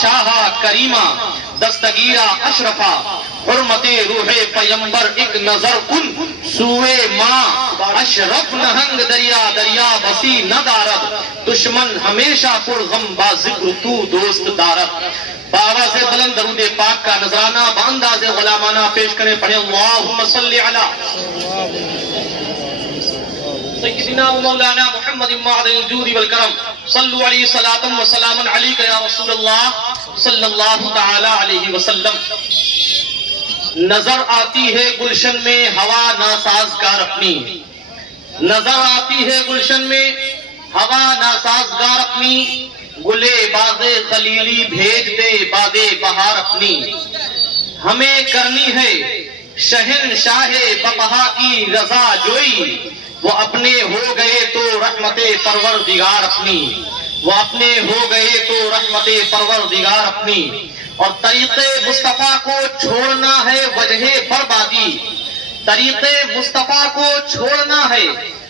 شاہا کریمہ دستگیرہ اشرفا حرمت روح پیمبر ایک نظر کن سوئے ماں اشرف نہنگ دریا دریا بسی نہ دارد دشمن ہمیشہ پر غم با ذکر تو دوست دارد. بابا سے بلند درود پاک کا نذرانہ بانداز غلامانہ پیش کریں. پڑھیں اللہم صلی علی سیدنا و مولانا محمد معدن الجود والکرم صلو علیہ صلاۃ و سلام علیک یا رسول اللہ صلی اللہ تعالی علیہ وسلم. نظر آتی ہے گلشن میں ہوا ناسازگار اپنی، نظر آتی ہے گلشن میں ہوا ناسازگار اپنی، گلے باغ خلیلی بھیج دے باد بہار اپنی. ہمیں کرنی ہے شہنشاہ بقا کی رضا جوئی، وہ اپنے ہو گئے تو رحمت پروردگار اپنی، وہ اپنے ہو گئے تو رحمت پروردگار اپنی. اور طریق مصطفیٰ کو چھوڑنا ہے وجہ بربادی، طریق مصطفیٰ کو چھوڑنا ہے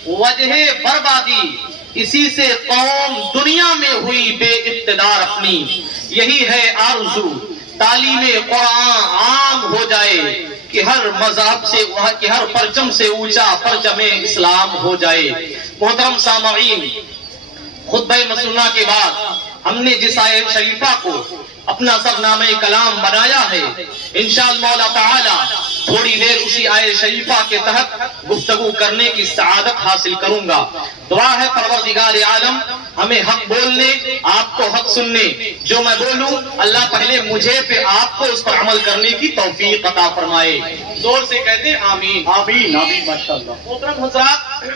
وجہ بربادی، اسی سے قوم دنیا میں ہوئی بے اقتدار اپنی. یہی ہے آرزو تعلیم قرآن عام ہو جائے کہ ہر مذہب سے کہ ہر پرچم سے اونچا پرچم اسلام ہو جائے. محترم سامعین، خطبہ مسنونہ کے بعد ہم نے جس آیت شریفہ کو اپنا سرنامہ کلام بنایا ہے، انشاءاللہ مولا تعالی تھوڑی دیر اسی آیت شریفہ کے تحت گفتگو کرنے کی سعادت حاصل کروں گا. دعا ہے پروردگار عالم ہمیں حق بولنے، آپ کو حق سننے، جو میں بولوں اللہ پہلے مجھے پہ آپ کو اس پر عمل کرنے کی توفیق عطا فرمائے. زور سے کہتے آمین. آمین آمین ماشاءاللہ. محترم حضرات،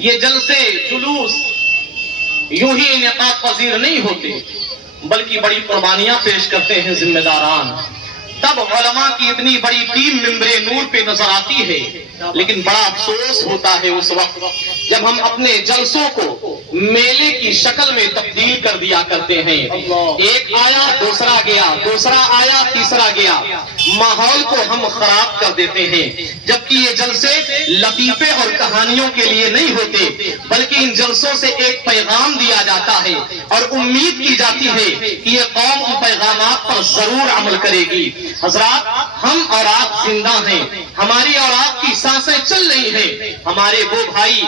یہ جلسے جلوس یوں ہی انعقاد پذیر نہیں ہوتے، بلکہ بڑی قربانیاں پیش کرتے ہیں ذمہ داران. تب علماء کی اتنی بڑی ٹیم ممبر نور پہ نظر آتی ہے، لیکن بڑا افسوس ہوتا ہے اس وقت جب ہم اپنے جلسوں کو میلے کی شکل میں تبدیل کر دیا کرتے ہیں. ایک آیا دوسرا گیا، دوسرا آیا تیسرا گیا، ماحول کو ہم خراب کر دیتے ہیں. جبکہ یہ جلسے لطیفے اور کہانیوں کے لیے نہیں ہوتے، بلکہ ان جلسوں سے ایک پیغام دیا جاتا ہے اور امید کی جاتی ہے کہ یہ قوم ان پیغامات پر ضرور عمل کرے گی. حضرات، ہم اور آپ زندہ ہیں، ہماری اور آپ کی سانسیں چل رہی ہیں. ہمارے وہ بھائی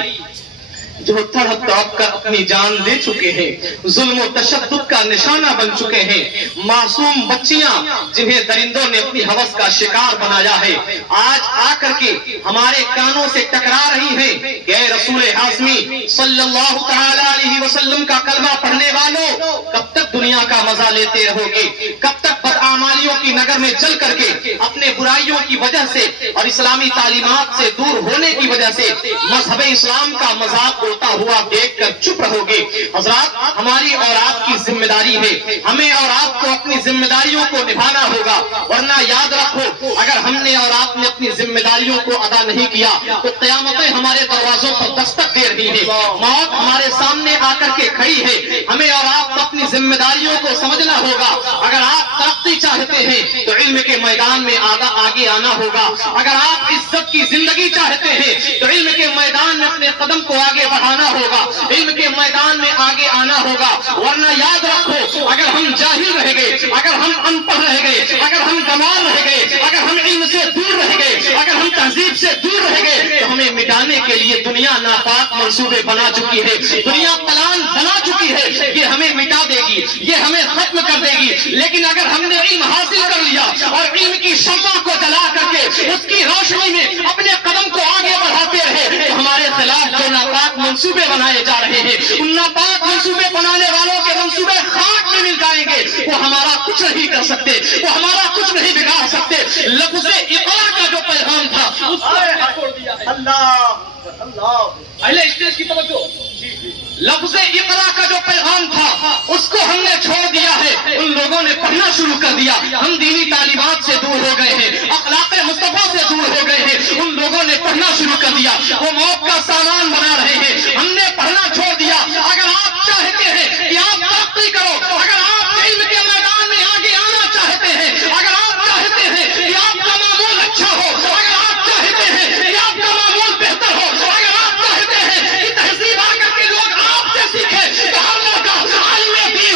جو تڑپ تڑپ کر اپنی جان دے چکے ہیں، ظلم و تشدد کا نشانہ بن چکے ہیں، معصوم بچیاں جنہیں درندوں نے اپنی ہوس کا شکار بنایا ہے، آج آ کر کے ہمارے کانوں سے ٹکرا رہی ہیں کہ اے رسول ہاشمی صلی اللہ تعالی علیہ وسلم کا کلمہ پڑھنے والوں، کب تک دنیا کا مزہ لیتے رہو گے؟ کب تک بدعمالیوں کی نگر میں چل کر کے اپنے برائیوں کی وجہ سے اور اسلامی تعلیمات سے دور ہونے کی وجہ سے مذہب اسلام کا مذاق ہوتا ہوا دیکھ کر چپ رہو گے؟ حضرات، ہماری اور آپ کی ذمہ داری ہے، ہمیں اور آپ کو اپنی ذمہ داریوں کو نبھانا ہوگا، ورنہ یاد رکھو اگر ہم نے اور آپ نے اپنی ذمہ داریوں کو ادا نہیں کیا تو قیامتیں ہمارے دروازوں پر دستک دے رہی ہیں، موت ہمارے سامنے آ کر کے کھڑی ہے. ہمیں اور آپ کو اپنی ذمہ داریوں کو سمجھنا ہوگا. اگر آپ ترقی چاہتے ہیں تو علم کے میدان میں آگے آنا ہوگا. اگر آپ عزت کی زندگی چاہتے ہیں تو علم کے میدان میں اپنے قدم کو آگے بڑھانا ہوگا، علم کے میدان میں آگے آنا ہوگا. ورنہ یاد رکھو اگر ہم جاہل رہ گئے، اگر ہم ان پڑھ رہ گئے، اگر ہم گنوار رہ گئے، اگر ہم علم سے دور رہ گئے، اگر ہم تہذیب سے دور رہ گئے تو ہمیں مٹانے کے لیے دنیا ناپاک منصوبے بنا چکی ہے، دنیا پلان بنا چکی ہے. یہ ہمیں مٹا دے گی، یہ ہمیں ختم کر دے گی. لیکن اگر ہم نے علم حاصل کر لیا اور علم کی شمع کو جلا کر کے اس کی روشنی میں اپنے قدم کو آگے بڑھاتے رہے تو ہمارے خلاف جو ناپاک منصوبے بنائے جا رہے ہیں، ان ناپاک منصوبے بنانے والوں کے منصوبے خاک میں مل جائیں گے. وہ ہمارا کچھ نہیں کر سکتے، وہ ہمارا کچھ نہیں بگاڑ سکتے. لفظ اقرا کا جو پیغام تھا اس کو چھوڑ دیا ہے. اللہ اللہ پہلے اسٹیج کی توجہ. لفظ اقرا کا جو پیغام تھا اس کو ہم نے چھوڑ دیا ہے. ان لوگوں نے پڑھنا شروع کر دیا. ہم دینی تعلیمات سے دور ہو گئے ہیں، اخلاق مصطفیٰ سے دور ہو گئے ہیں. ان لوگوں نے پڑھنا شروع کر دیا، وہ موت کا سامان بنا رہے ہیں. ہم نے پڑھنا چھوڑ دیا. اگر آپ چاہتے ہیں کہ آپ ترقی کرو، اگر آپ علم کے میدان میں آگے آنا چاہتے ہیں، اگر آپ چاہتے ہیں کہ آپ کا معمول اچھا ہو، اگر آپ چاہتے ہیں کہ آپ کا معمول بہتر ہو، اگر آپ چاہتے ہیں کہ تہذیب آ کر کے لوگ آپ سے سیکھیں تو ہم لوگ عالم دین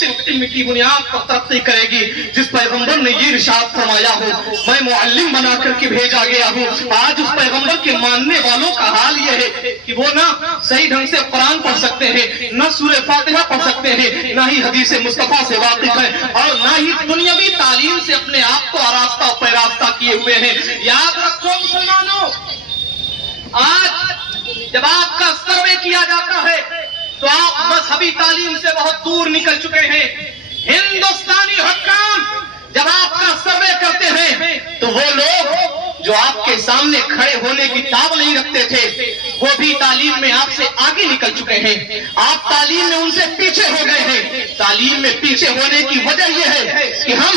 صرف علم کی بنیاد پر ترقی کرے گی. جس پیغمبر نے یہ ارشاد فرمایا ہو میں معلم بنا کر کے بھیجا گیا ہوں, آج اس پیغمبر کے ماننے والوں کا حال یہ ہے کہ وہ نہ صحیح ڈھنگ سے قرآن پڑھ سکتے ہیں, نہ سورہ فاتحہ پڑھ سکتے ہیں, نہ ہی حدیث مصطفیٰ سے واقف ہیں, اور نہ ہی دنیاوی تعلیم سے اپنے آپ کو آراستہ و پیراستہ کیے ہوئے ہیں. یاد رکھو مسلمانوں, آج جب آپ کا سروے کیا جاتا ہے تو آپ مذہبی تعلیم سے بہت دور نکل چکے ہیں. ہندوستانی حکام جب آپ کا سروے کرتے ہیں تو وہ لوگ جو آپ کے سامنے کھڑے ہونے کی تاب نہیں رکھتے تھے وہ بھی تعلیم میں آپ سے آگے نکل چکے ہیں. آپ تعلیم میں ان سے پیچھے ہو گئے ہیں. تعلیم میں پیچھے ہونے کی وجہ یہ ہے کہ ہم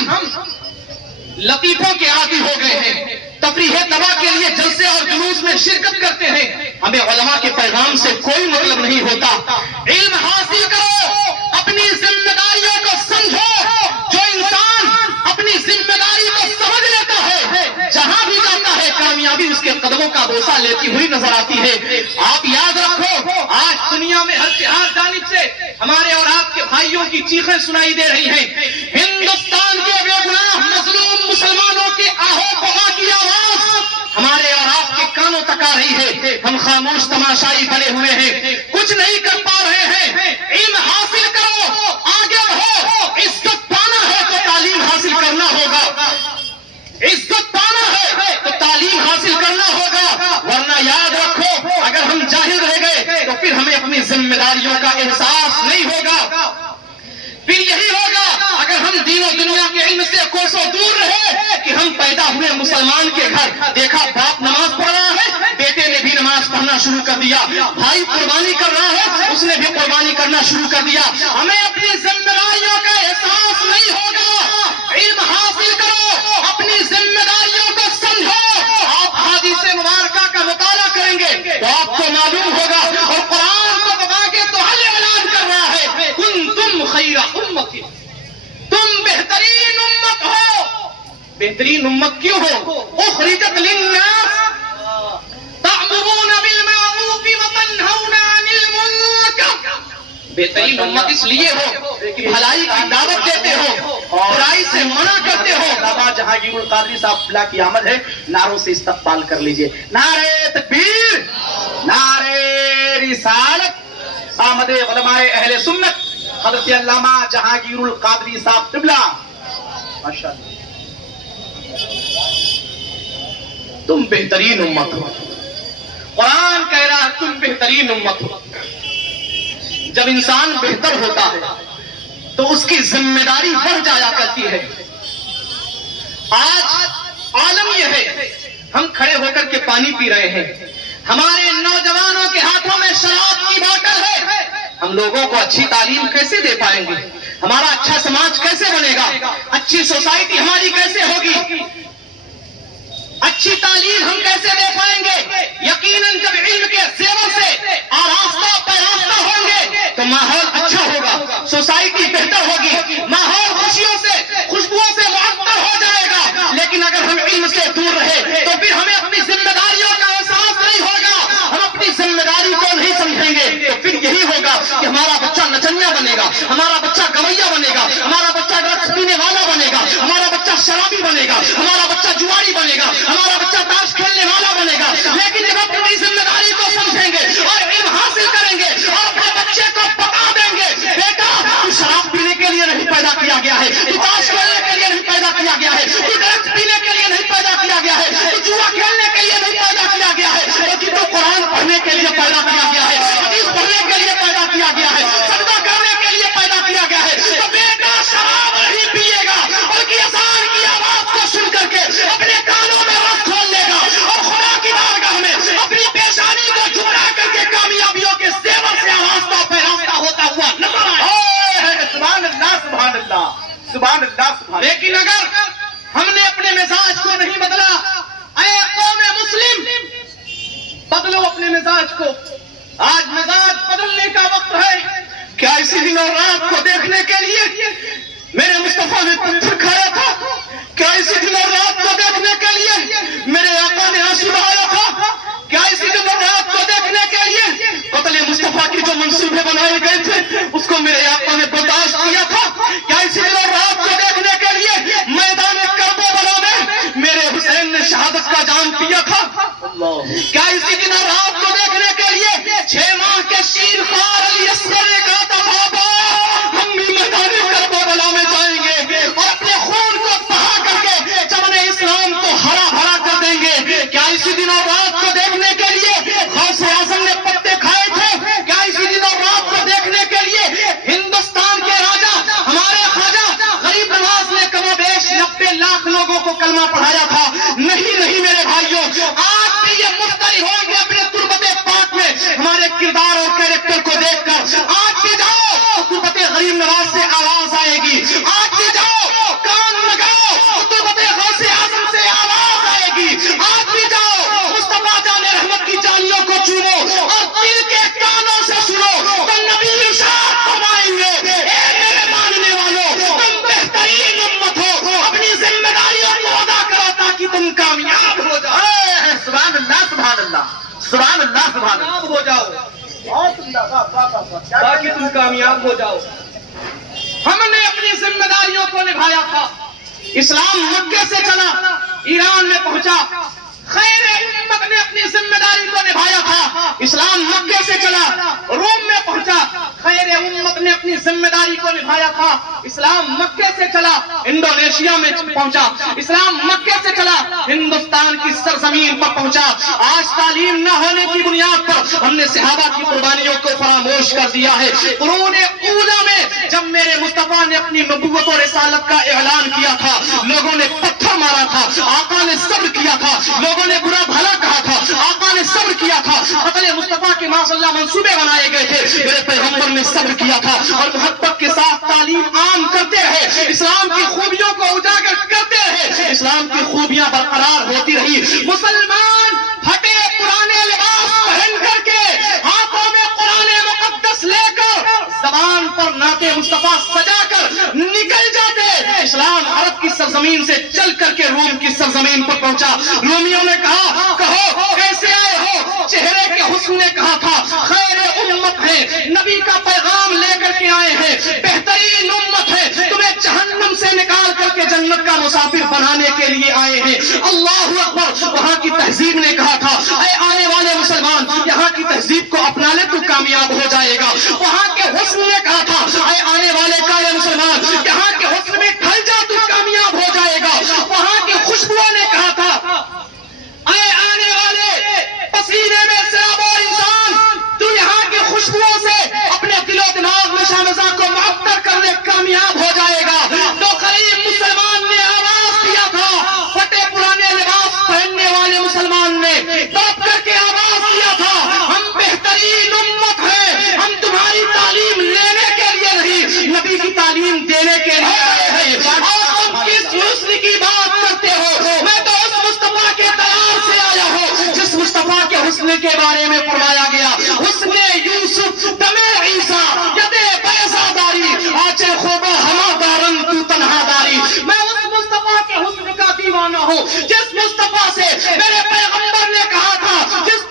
لطیفوں کے عادی ہو گئے ہیں, تفریح تباہ کے لیے جلسے اور جلوس میں شرکت کرتے ہیں. ہمیں علماء کے پیغام سے کوئی مطلب نہیں ہوتا. علم حاصل کرو, اپنی ذمہ داریوں کو سمجھو. جو انسان اپنی ذمہ داری کو سمجھ لیتا ہے جہاں بھی جاتا ہے کامیابی اس کے قدموں کا بوسہ لیتی ہوئی نظر آتی ہے. آپ یاد رکھو, آج دنیا میں ہر جانب سے ہمارے اور آپ کے بھائیوں کی چیخیں سنائی دے رہی ہیں. ہندوستان کے بے گناہ مظلوم مسلمانوں کے آہو بغا کی آواز ہمارے اور آپ کے کانوں تک آ رہی ہے. ہم خاموش تماشائی بنے ہوئے ہیں, کچھ نہیں کر پا رہے ہیں. علم حاصل کرو, آگے بڑھو. عزت پانا ہے تو تعلیم حاصل کرنا ہوگا. عزت پانا ہے تو تعلیم حاصل کرنا ہوگا, ورنہ یاد رکھو اگر ہم جاہل رہ گئے تو پھر ہمیں اپنی ذمہ داریوں کا احساس نہیں ہوگا. پھر یہی ہوگا اگر ہم دین و دنیا کے علم سے کوسوں دور رہے کہ ہم پیدا ہوئے مسلمان کے گھر, دیکھا باپ نماز پڑھ رہا ہے, بیٹے نے بھی نماز پڑھنا شروع کر دیا, بھائی قربانی کر رہا ہے, اس نے بھی قربانی کرنا شروع کر دیا. ہمیں اپنی ذمہ داریوں کا احساس نہیں ہوگا. علم حاصل کرو, اپنی ذمہ داریوں کو سمجھو. آپ حدیث مبارکہ کا مطالعہ کریں گے تو آپ کو معلوم ہوگا, اور قرآن کو دبا کے تو حل اعلان کر رہا ہے کنتم خیر امت, تم بہترین امت ہو. بہترین امت کیوں ہو؟ اخرجت للناس تأمرون بالمعروف وتنہون عن المنکر. بہترین امت اس لیے ہو کہ بھلائی کی دعوت دیتے ہو, برائی سے منع کرتے ہو. علامہ جہانگیر القادری صاحب بلا کی آمد ہے, نعروں سے استقبال کر لیجئے. نعرہ تکبیر, نعرہ رسالت. آمد علماء اہل سنت حضرت علامہ جہانگیر القادری صاحب قبلہ. ماشاءاللہ. تم بہترین امت ہو. قرآن کہہ رہا ہے تم بہترین امت ہو. جب انسان بہتر ہوتا ہے تو اس کی ذمہ داری بڑھ جایا کرتی ہے. آج عالم یہ ہے, ہم کھڑے ہو کر کے پانی پی رہے ہیں, ہمارے نوجوانوں کے ہاتھوں میں شراب کی بوتل ہے. ہم لوگوں کو اچھی تعلیم کیسے دے پائیں گے؟ ہمارا اچھا سماج کیسے بنے گا؟ اچھی سوسائٹی ہماری کیسے ہوگی؟ اچھی تعلیم ہم کیسے دے پائیں گے؟ یقیناً جب علم کے زیور سے آراستہ پیراستہ ہوں گے تو ماحول اچھا ہوگا, سوسائٹی بہتر ہوگی, ماحول خوشیوں سے خوشبوؤں سے معطر ہو جائے گا. لیکن اگر ہم علم سے دور رہے تو پھر ہمیں اپنی ذمہ داریوں کا احساس نہیں ہوگا, ہم اپنی ذمہ داری کو نہیں سمجھیں گے. تو پھر یہی ہوگا کہ ہمارا بچہ نچنیا بنے گا, ہمارا بچہ گویا بنے گا, ہمارا بچہ ڈرگس پینے والا بنے گا, ہمارا بچہ شرابی بنے گا, ہمارا بچہ جواری بنے گا, ہمارا بچہ تاش کھیلنے والا بنے گا. لیکن جب ہم اپنی ذمہ داری کو سمجھیں گے اور علم حاصل کریں گے اور اپنے بچے کو بتا دیں گے بیٹا تو شراب پینے کے لیے نہیں پیدا کیا گیا ہے, تو تاش کھیلنے کے لیے نہیں پیدا کیا گیا ہے, تو ڈرگس پینے کے لیے نہیں پیدا کیا گیا ہے, تو جوا کھیلنے کے لیے نہیں پیدا کیا گیا ہے, بلکہ تو قرآن پڑھنے کے لیے پیدا کیا گیا ہے, حدیث پڑھنے کے لیے پیدا کیا گیا ہے, صدقہ کرنے کے لیے پیدا کیا گیا ہے. تو بیٹا شراب نہیں پیے گا بلکہ اذان کی آواز کو سن کر کے اپنے کانوں میں رس کھول لے گا اور خدا کی بارگاہ میں اپنی پیشانی کو جھکا کر کے کامیابیوں کے زیور سے آراستہ پیراستہ ہوتا ہوا نظر آئے. سبحان اللہ, سبحان اللہ, سبحان اللہ, سبحان. لیکن اگر ہم نے اپنے مزاج کو نہیں بدلا, اے قوم مسلم بدلو اپنے مزاج کو. آج مزاج بدلنے کا وقت ہے. کیا اسی دن اور رات کو دیکھنے کے لیے میرے مصطفیٰ نے پتھر کھایا تھا؟ کیا اسی دن اور رات کو دیکھنے کے لیے میرے آقا نے آنسو بہایا تھا؟ کیا اسی دن اور رات کو دیکھنے کے لیے قتل مصطفیٰ کی جو منصوبے بنائے گئے تھے اس کو میرے آقا نے برداشت کیا تھا؟ کلمہ پڑھایا تھا. نہیں نہیں میرے بھائیوں، آج بھی یہ مفتری ہوں گے اپنے تربت پاک میں ہمارے کردار اور کیریکٹر کو دیکھ کر. آج بھی جاؤ تربت غریب نواز سے آواز آئے گی. آج بھی جاؤ کان لگاؤ تربت غوث اعظم سے آواز آئے گی. آج بھی جاؤ مصطفیٰ جان رحمت کی جالیوں کو چومو اور دل کے کانوں سے سنو تو نبی ارشاد فرمائیں گے، اے میرے ماننے والوں، تم بہترین امت ہو، اپنی ذمہ داریوں کو ادا کرو تاکہ تم کامیاب ہو جاؤ. سبحان اللہ سبحان اللہ سبحان اللہ سبحان اللہ ہو جاؤ تاکہ تم کامیاب ہو جاؤ. ہم نے اپنی ذمہ داریوں کو نبھایا تھا. اسلام مکے سے چلا، ایران میں پہنچا. خیر امت نے اپنی ذمہ داری کو نبھایا تھا. اسلام مکے سے چلا، روم میں پہنچا. خیر امت نے اپنی ذمہ داری کو نبھایا تھا. اسلام مکے سے چلا، انڈونیشیا میں پہنچا. اسلام مکے سے چلا، ہندوستان کی سرزمین پر پہنچا. آج تعلیم نہ ہونے کی بنیاد پر ہم نے صحابہ کی قربانیوں کو فراموش کر دیا ہے. قرون اولا میں جب میرے مصطفیٰ نے اپنی نبوت اور رسالت کا اعلان کیا تھا، لوگوں نے پتھر مارا تھا، آقا نے صبر کیا تھا. لوگوں نے برا بھلا کہا تھا، آقا نے صبر کیا تھا. قتل مصطفیٰ کے ماشاء اللہ منصوبے بنائے گئے تھے، میرے پیغمبر نے صبر کیا تھا اور محبت کے ساتھ تعلیم عام کرتے رہے. اسلام کی خوبیوں کو اجاگر کرتے رہے. اسلام کی خوبیاں برقرار ہوتی رہی. مسلمان پھٹے پرانے لباس پہن کر کے، ہاتھوں میں قرآن مقدس لے کر، زبان پر نعت مصطفیٰ سجا کر نکل جاتے. اسلام عرب کی سرزمین سے چل کر کے روم کی سرزمین پر پہنچا. رومیوں نے کہا کہو کیسے آئے ہو؟ چہرے کے حسن نے کہا تھا خیر امت ہے، نبی کا پیغام لے کر کے آئے ہیں، بہترین امت ہے، تمہیں جہنم سے نکال کر کے جنت کا مسافر بنانے کے لیے آئے ہیں. اللہ اکبر. وہاں کی تہذیب نے کہا تھا اے آنے والے مسلمان، یہاں کی تہذیب کو اپنا لے تو کامیاب ہو جائے گا. وہاں کے حسن نے کہا تھا اے آنے والے کالے مسلمان، یہاں کے حسن میں ڈھل جا تو کامیاب ہو جائے گا. وہاں کی خوشبو نے کہا تھا اے آنے والے پسینے میں سرابو انسان، تو یہاں کی خوشبوؤں سے اپنے دل و دماغ میں شامزہ کو معطر کرنے کامیاب ہو جائے گا. تو غریب مسلمان نے آواز دیا تھا، پھٹے پرانے لباس پہننے والے مسلمان نے تڑپ کر کے آواز دیا تھا ہم بہترین امت ہیں، ہم تمہاری تعلیم لینے کے لیے نہیں، نبی کی تعلیم دینے کے لیے آئے ہیں. اور تم کس حسن کی بات کرتے ہو؟ میں تو اس مصطفیٰ کے تیار سے آیا ہوں جس مصطفیٰ کے حسن کے بارے میں فرمایا گیا حسن یوسف دم عیسیٰ ید بیضا داری آچے خوبہ ہما دارن تو تنہا داری. میں اس مصطفیٰ کے حسن کا دیوانہ ہوں جس مصطفیٰ سے میرے پیغمبر نے کہا تھا، جس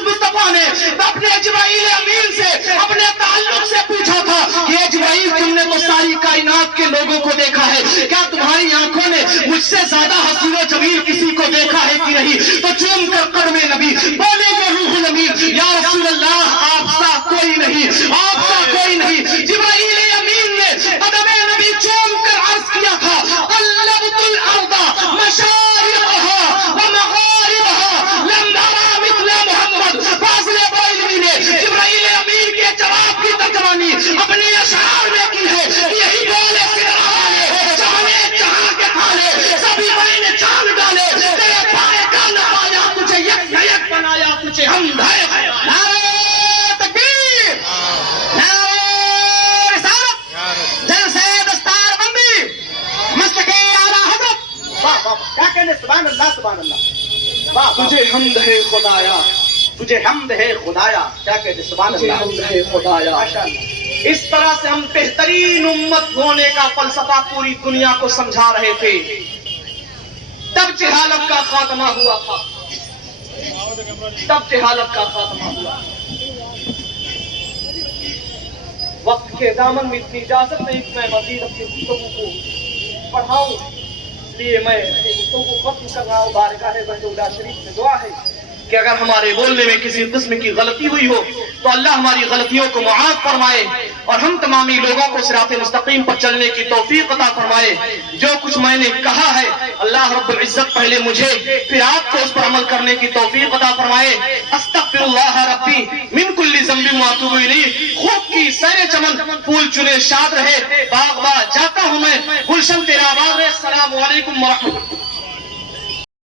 مصطفیٰ نے اپنے جبرائیل امین سے اپنے تعلق سے پوچھا تھا کہ اے جبرائیل تم نے تو ساری کائنات کے لوگوں کو دیکھا ہے، کیا تمہاری آنکھوں نے مجھ سے زیادہ حسین و جمیل کسی کو دیکھا ہے کہ نہیں؟ تو چوم کر قدم نبی بولے گے روح الامین یا رسول اللہ آپ سا کوئی نہیں، آپ سا کوئی نہیں. جبرائیل امین نے قدم نبی چوم کر عرض کیا تھا قلبت الارض مشارقها ومغاربها لم نرى مثل محمد. فاضل بریلوی نے جبرائیل امین کے جواب کی ترجمانی اپنے اشعار میں کی ہے. یہی بولے جہاں کے کھالے سبھی میں نے جان ڈالے، تیرے پائے کا نہ پایا، تجھے یک نہ یک بنایا، تجھے ہم ہے. نعرہ تکبیر، نعرہ رسالت، جلسہ دستار بندی، مسلک اعلیٰ حضرت. واہ واہ کیا کہنے، سبحان اللہ سبحان اللہ. واہ تجھے حمد ہے خدایا، تجھے حمد ہے خدایا. کیا کہتے سبحان اللہ، حمد ہے خدایا. ماشاء اللہ. اس طرح سے ہم بہترین امت ہونے کا فلسفہ پوری دنیا کو سمجھا رہے تھے. تب جہالت کا خاتمہ ہوا تھا، تب جہالت کا خاتمہ ہوا. وقت کے دامن میں اتنی اجازت نہیں کہ میں مزید اپنی گفتگو کو پڑھاؤں، اس لیے میں اپنی گفتگو کو ختم کر رہا ہوں. بارگاہ بہدولا شریف میں دعا ہے کہ اگر ہمارے بولنے میں کسی قسم کی غلطی ہوئی ہو تو اللہ ہماری غلطیوں کو معاف فرمائے اور ہم تمامی لوگوں کو صراط مستقیم پر چلنے کی توفیق عطا فرمائے. جو کچھ میں نے کہا ہے اللہ رب العزت پہلے مجھے پھر آپ کو اس پر عمل کرنے کی توفیق عطا فرمائے. استغفر اللہ ربی من کل ذنب واتوب الیہ. خوب کی سیر چمن پھول چنے شاد رہے، باغ باغ جاتا ہوں میں، گلشن تیرا آباد رہے۔ السلام علیکم ورحمۃ اللہ۔